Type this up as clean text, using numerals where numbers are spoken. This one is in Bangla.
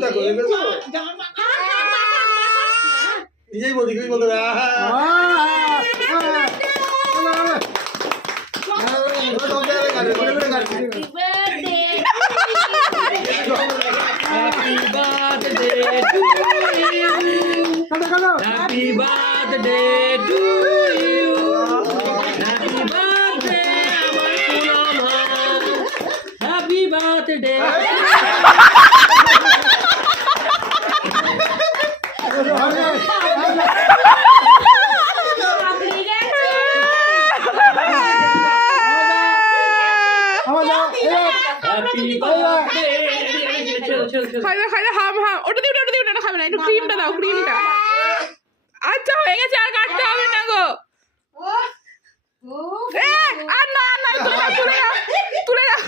কথা কই গেছো নিজেই বলি কই বলতো Happy birthday to you. Happy birthday to you. Happy birthday, আমার সোনা মা। Happy birthday. Happy birthday. খাইবে হাম ওটা দিও ওটা খাবে না একটু ক্রিমটা দাও ক্রিমটা আচ্ছা হয়ে গেছে আর কাটতে হবে না গো আর না তুলে দাও